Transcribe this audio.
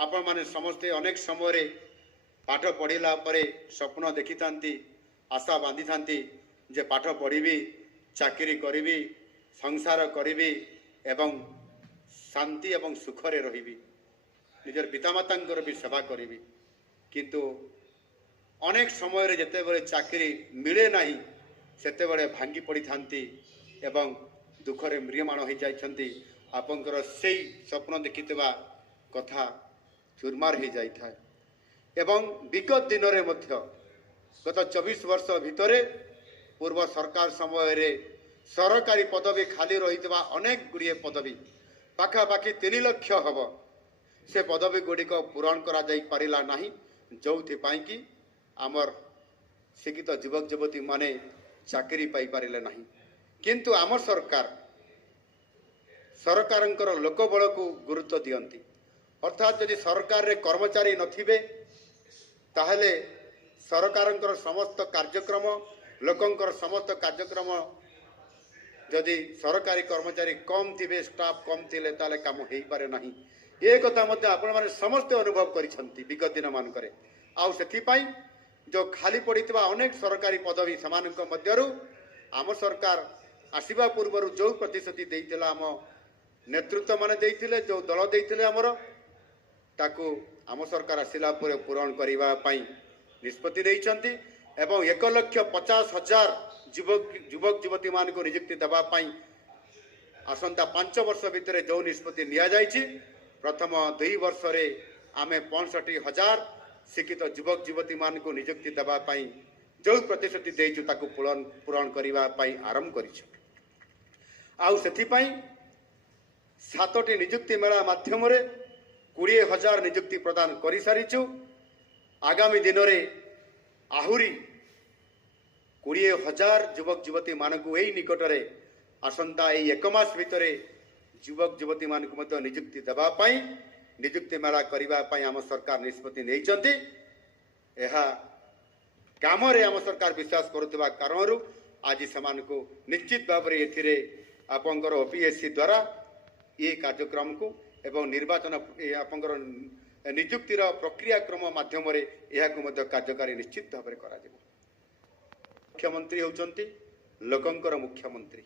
आपण माने समस्ते अनेक समय पाठ पढ़ला स्वप्न देखी था आशा बांधी था जे पाठ पढ़ी चाकरी करी संसार करी एवं शांति एवं सुखरे रही निजर पितामाता भी सेवा करी किंतु अनेक समय जिते बड़े चाकरी मिले ना सेते बड़े भांगी पड़ी था एवं दुखरे म्रियमाण हो जाती आपंकर से स्वप्न देखी कथा चुरमार हो जाए एवं विगत दिन में गत 24 वर्ष भितर पूर्व सरकार समय रे सरकारी पदवी खाली रही अनेक गुड़िए पदवी पाखापाखि 3 लाख हम से पदवी गुड़िक पूरण करा ना जो कि आमर शिक्षित युवक युवती माने चाकरी पाई पारिले नहीं किंतु आमर सरकार लोकबल को गुरुत्व दियंती अर्थात यदि सरकार रे कर्मचारी नथिबे ताहले सरकार समस्त कार्यक्रम लोकंकर समस्त कार्यक्रम जदि सरकारी कर्मचारी कम थे स्टाफ कम थिले ताले काम हो पारे नहीं ये कथा मध्य आपण माने समस्त अनुभव करिसंती विगत दिन मानकरे आउ सेथिपाई जो खाली पड़ीथिबा अनेक सरकारी पदवी समानक मध्यरु आम सरकार आसीबा पूर्व जो प्रतिश्रुति देइतिला आम नेतृत्व माने देइतिले जो दल देइतिले हमर ताकू आम सरकार आसिला पूरे पूरण करिबा पई निष्पत्ति देइछंती एवं 1,50,000 युवक युवती मान को नियुक्ति देवा पई आसंता 5 वर्ष भितर जो निष्पत्ति निया जाइछि प्रथम 2 वर्ष रे आमे 65,000 शिक्षित युवक युवती मान को नियुक्ति देवा पई जो प्रतिश्रुति देइछु ताकू पूरण करिबा पई आरंभ करिछु आउ सेथि पई 7टी नियुक्ति मेला माध्यम रे 20,000 नियुक्ति प्रदान कर सारीचु आगामी दिन में आहुरी 20,000 युवक युवती मानक यही निकट में आसंता यही 1 मास भितर युवक युवती मानक नियुक्ति देवाई नियुक्ति मेला करने आम सरकार निष्पत्ति नहीं काम आम सरकार विश्वास करुवा कारण आज से निश्चित भाव में आपंकर ओपीएससी द्वारा ये कार्यक्रम को एवं निर्वाचन आपंकर नियुक्तिर प्रक्रियाक्रम माध्यम कार्यकारी निश्चित भाव में मुख्यमंत्री होउचंती लोकंकर मुख्यमंत्री।